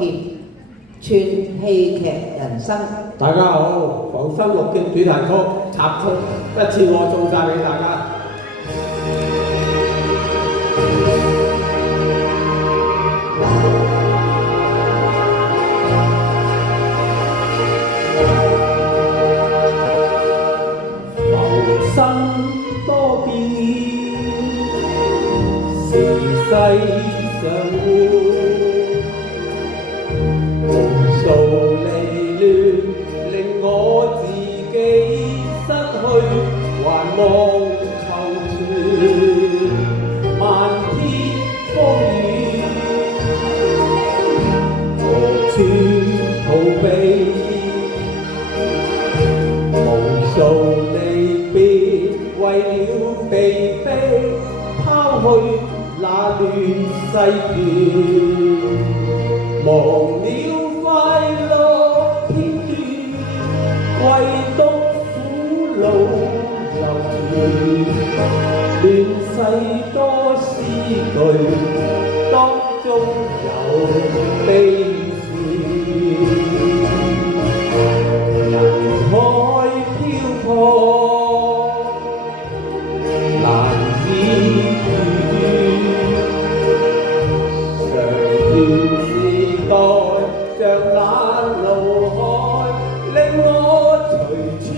劍串戲劇人生。大家好，防身六劍主題曲插曲一次過送晒俾大家。浮生多變，時勢常換，無數離亂令我自己失去，還望求存。漫天風雨，何處逃避？無數離別，為了被迫拋去那亂世段，忘了快樂片段，唯獨苦惱流傳。亂世多詩句，當中有悲人海漂泊，難以遇。常斷時代，像那怒海，令我隨處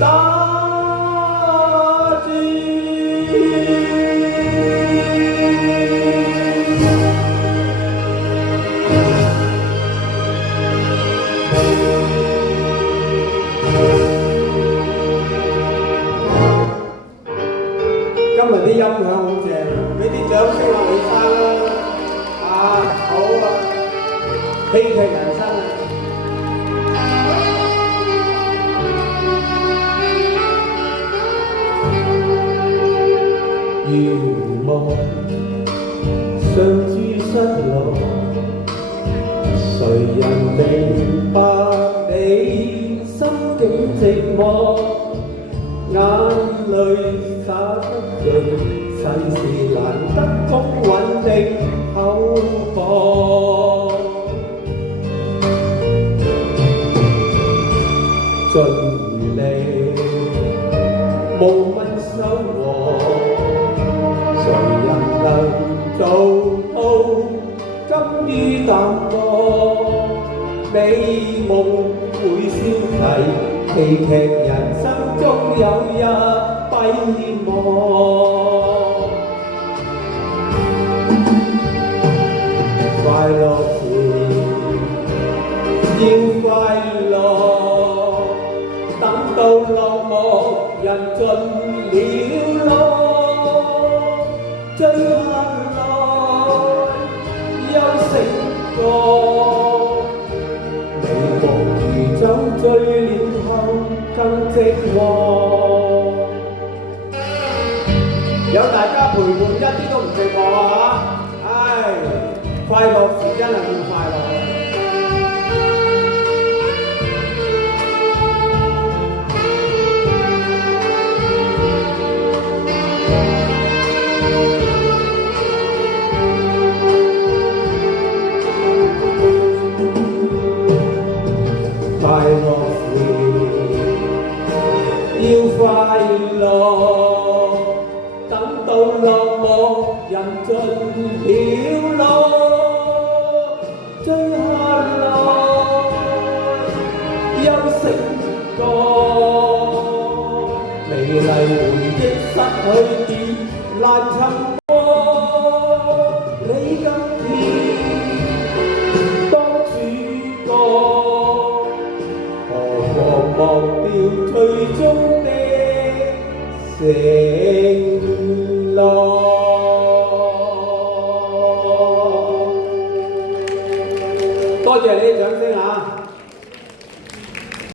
打轉。今日啲音響好正，俾啲掌聲啊，李生啦！啊，好啊，戲劇人生啊！如夢相知失落，誰人明白你心境寂寞？眼淚灑不盡，世事難得公允的口播。盡力無問收穫，誰人能做到甘於淡漠？美夢會消逝，戲劇人生終有日閉幕。快樂時要快樂，等到落幕人盡了落，追下來休息過。美夢如酒醉了後更寂寞。有大家陪伴一啲都唔寂寞啊！唉，快樂時真係要快樂。快樂時要快樂，等到落幕人盡了落，追下來休息過。美麗回憶失去便難尋過，你今天當主角，何妨忘掉最終的承諾。多謝你。